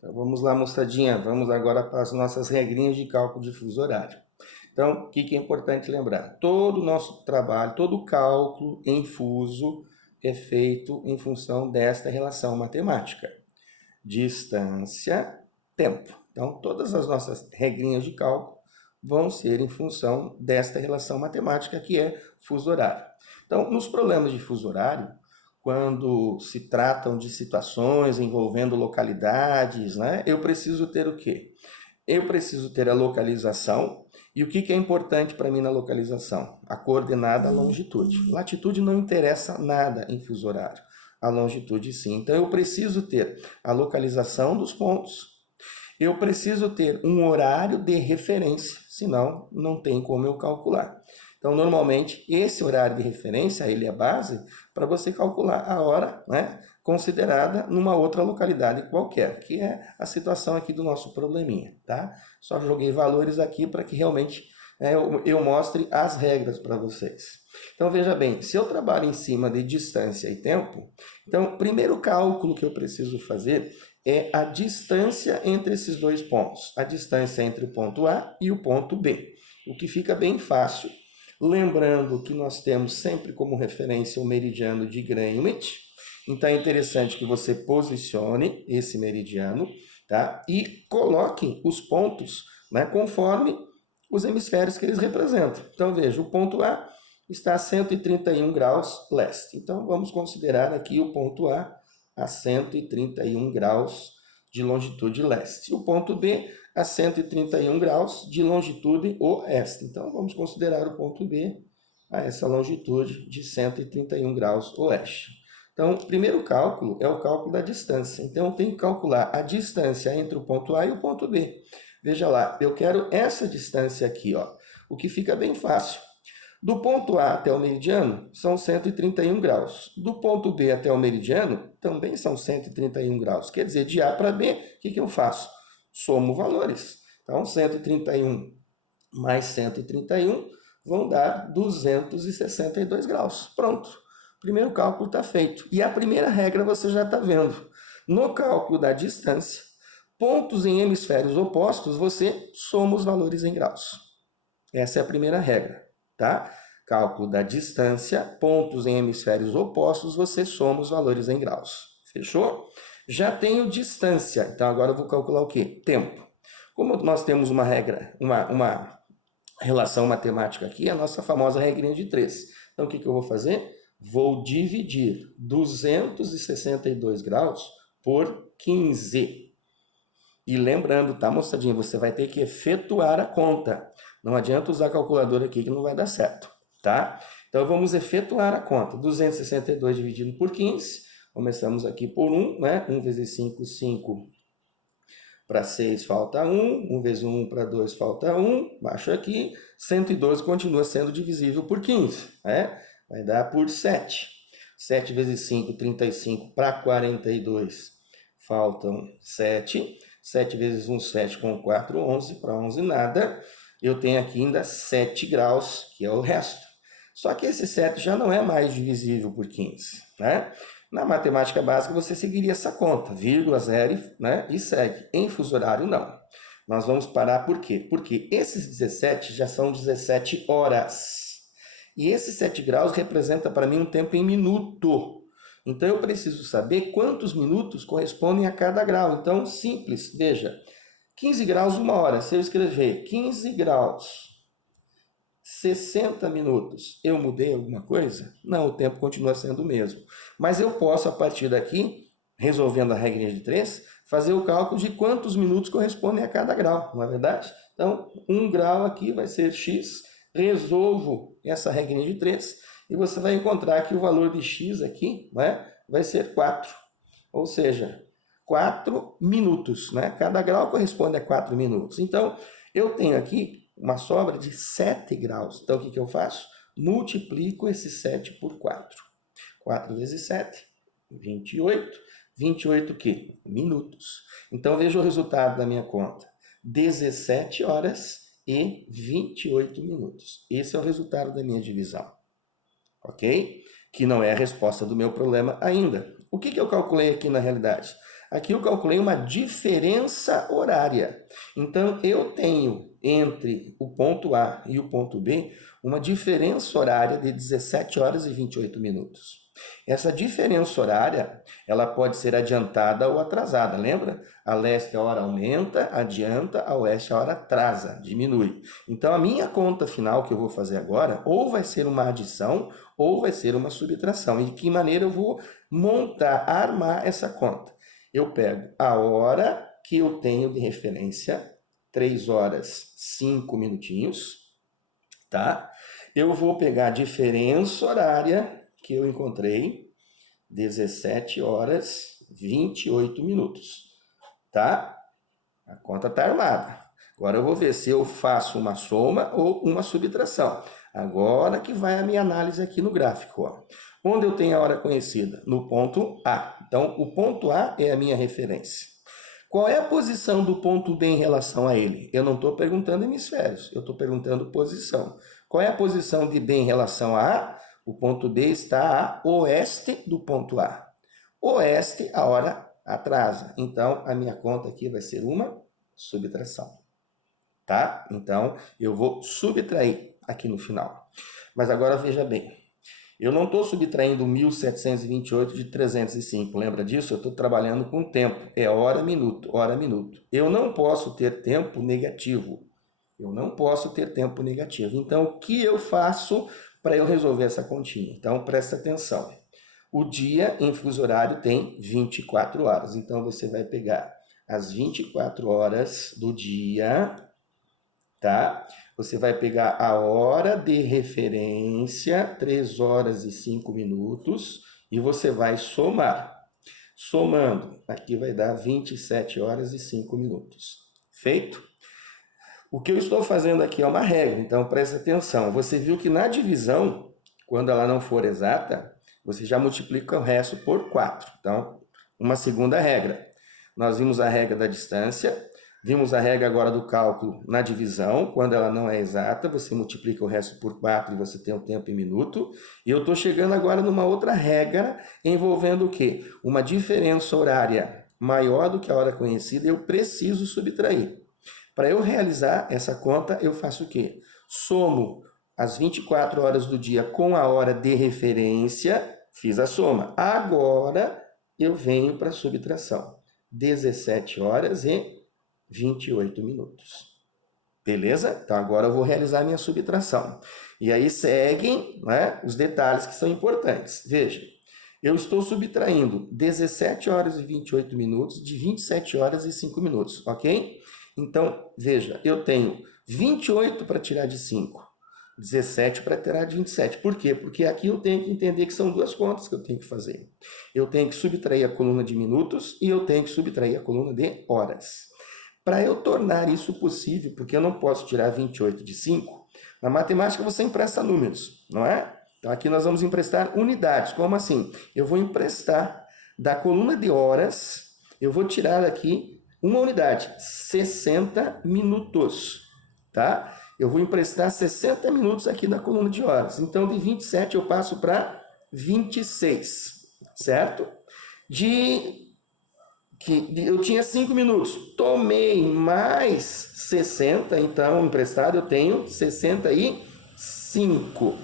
Então, vamos lá, moçadinha, vamos agora para as nossas regrinhas de cálculo de fuso horário. Então, o que é importante lembrar? Todo o nosso trabalho, todo o cálculo em fuso é feito em função desta relação matemática. Distância, tempo. Então, todas as nossas regrinhas de cálculo vão ser em função desta relação matemática que é fuso horário. Então, nos problemas de fuso horário, quando se tratam de situações envolvendo localidades, né, eu preciso ter o quê? Eu preciso ter a localização. E o que é importante para mim na localização? A coordenada, a longitude. Latitude não interessa nada em fuso horário. A longitude sim. Então eu preciso ter a localização dos pontos. Eu preciso ter um horário de referência, senão não tem como eu calcular. Então, normalmente, esse horário de referência, ele é base para você calcular a hora, né, considerada numa outra localidade qualquer, que é a situação aqui do nosso probleminha, tá? Só joguei valores aqui para que realmente eu mostre as regras para vocês. Então, veja bem, se eu trabalho em cima de distância e tempo, então, o primeiro cálculo que eu preciso fazer é a distância entre esses dois pontos, a distância entre o ponto A e o ponto B, o que fica bem fácil. Lembrando que nós temos sempre como referência o meridiano de Greenwich, então é interessante que você posicione esse meridiano, tá? E coloque os pontos, né, conforme os hemisférios que eles representam. Então veja, o ponto A está a 131 graus leste. Então vamos considerar aqui o ponto A 131 graus de longitude leste. O ponto B a 131 graus de longitude oeste. Então, vamos considerar o ponto B a essa longitude de 131 graus oeste. Então, o primeiro cálculo é o cálculo da distância. Então, eu tenho que calcular a distância entre o ponto A e o ponto B. Veja lá, eu quero essa distância aqui, ó, o que fica bem fácil. Do ponto A até o meridiano são 131 graus. Do ponto B até o meridiano também são 131 graus. Quer dizer, de A para B, o que eu faço? Somo valores. Então, 131 mais 131 vão dar 262 graus. Pronto. O primeiro cálculo está feito. E a primeira regra você já está vendo. No cálculo da distância, pontos em hemisférios opostos, você soma os valores em graus. Essa é a primeira regra. Tá? Cálculo da distância, pontos em hemisférios opostos, você soma os valores em graus. Fechou? Já tenho distância, então agora eu vou calcular o quê? Tempo. Como nós temos uma regra, uma relação matemática aqui, a nossa famosa regrinha de 3. Então o que eu vou fazer? Vou dividir 262 graus por 15. E lembrando, tá, moçadinha, você vai ter que efetuar a conta. Não adianta usar a calculadora aqui que não vai dar certo, tá? Então vamos efetuar a conta. 262 dividido por 15. Começamos aqui por 1, né? 1 vezes 5, 5. Para 6 falta 1. 1 vezes 1 para 2 falta 1. Baixo aqui. 112 continua sendo divisível por 15, né? Vai dar por 7. 7 vezes 5, 35 para 42. Faltam 7. 7 vezes 1, 7 com 4, 11. Para 11, nada. Eu tenho aqui ainda 7 graus, que é o resto. Só que esse 7 já não é mais divisível por 15, né? Na matemática básica, você seguiria essa conta, vírgula, zero, né? E segue. Em fuso horário, não. Nós vamos parar por quê? Porque esses 17 já são 17 horas. E esses 7 graus representa para mim um tempo em minuto. Então, eu preciso saber quantos minutos correspondem a cada grau. Então, simples, veja. 15 graus, 1 hora. Se eu escrever 15 graus, 60 minutos, eu mudei alguma coisa? Não, o tempo continua sendo o mesmo. Mas eu posso, a partir daqui, resolvendo a regra de 3, fazer o cálculo de quantos minutos correspondem a cada grau, não é verdade? Então, 1 grau aqui vai ser x, resolvo essa regra de 3, e você vai encontrar que o valor de x aqui, né, vai ser 4. Ou seja, 4 minutos, né? Cada grau corresponde a 4 minutos. Então, eu tenho aqui uma sobra de 7 graus. Então, o que eu faço? Multiplico esse 7 por 4. 4 vezes 7, 28. 28 o quê? Minutos. Então, veja o resultado da minha conta. 17 horas e 28 minutos. Esse é o resultado da minha divisão. Ok? Que não é a resposta do meu problema ainda. O que eu calculei aqui na realidade? Aqui eu calculei uma diferença horária. Então, eu tenho entre o ponto A e o ponto B uma diferença horária de 17 horas e 28 minutos. Essa diferença horária, ela pode ser adiantada ou atrasada, lembra? A leste a hora aumenta, adianta, a oeste a hora atrasa, diminui. Então, a minha conta final que eu vou fazer agora, ou vai ser uma adição, ou vai ser uma subtração. E de que maneira eu vou montar, armar essa conta? Eu pego a hora que eu tenho de referência, 3 horas 5 minutinhos, tá? Eu vou pegar a diferença horária que eu encontrei, 17 horas 28 minutos, tá? A conta está armada. Agora eu vou ver se eu faço uma soma ou uma subtração. Agora que vai a minha análise aqui no gráfico, ó. Onde eu tenho a hora conhecida? No ponto A. Então, o ponto A é a minha referência. Qual é a posição do ponto B em relação a ele? Eu não estou perguntando hemisférios, eu estou perguntando posição. Qual é a posição de B em relação a A? O ponto B está a oeste do ponto A. Oeste, a hora atrasa. Então, a minha conta aqui vai ser uma subtração. Tá? Então, eu vou subtrair aqui no final. Mas agora veja bem. Eu não estou subtraindo 1.728 de 305. Lembra disso? Eu estou trabalhando com tempo. É hora, minuto, hora, minuto. Eu não posso ter tempo negativo. Eu não posso ter tempo negativo. Então, o que eu faço para eu resolver essa continha? Então, presta atenção. O dia em fuso horário tem 24 horas. Então, você vai pegar as 24 horas do dia, tá? Você vai pegar a hora de referência, 3 horas e 5 minutos, e você vai somar. Somando, aqui vai dar 27 horas e 5 minutos. Feito? O que eu estou fazendo aqui é uma regra, então presta atenção. Você viu que na divisão, quando ela não for exata, você já multiplica o resto por 4. Então, uma segunda regra. Nós vimos a regra da distância, vimos a regra agora do cálculo na divisão. Quando ela não é exata, você multiplica o resto por 4 e você tem o tempo em minuto. E eu estou chegando agora numa outra regra envolvendo o quê? Uma diferença horária maior do que a hora conhecida, eu preciso subtrair. Para eu realizar essa conta, eu faço o quê? Somo as 24 horas do dia com a hora de referência, fiz a soma. Agora eu venho para a subtração. 17 horas e 28 minutos. Beleza? Então agora eu vou realizar a minha subtração. E aí seguem, né, os detalhes que são importantes. Veja, eu estou subtraindo 17 horas e 28 minutos de 27 horas e 5 minutos, ok? Então, veja, eu tenho 28 para tirar de 5, 17 para tirar de 27. Por quê? Porque aqui eu tenho que entender que são duas contas que eu tenho que fazer. Eu tenho que subtrair a coluna de minutos e eu tenho que subtrair a coluna de horas. Para eu tornar isso possível, porque eu não posso tirar 28 de 5, na matemática você empresta números, não é? Então aqui nós vamos emprestar unidades. Como assim? Eu vou emprestar da coluna de horas, eu vou tirar aqui uma unidade, 60 minutos, tá? Eu vou emprestar 60 minutos aqui na coluna de horas. Então, de 27 eu passo para 26, certo? Eu tinha 5 minutos, tomei mais 60, então, emprestado eu tenho 65.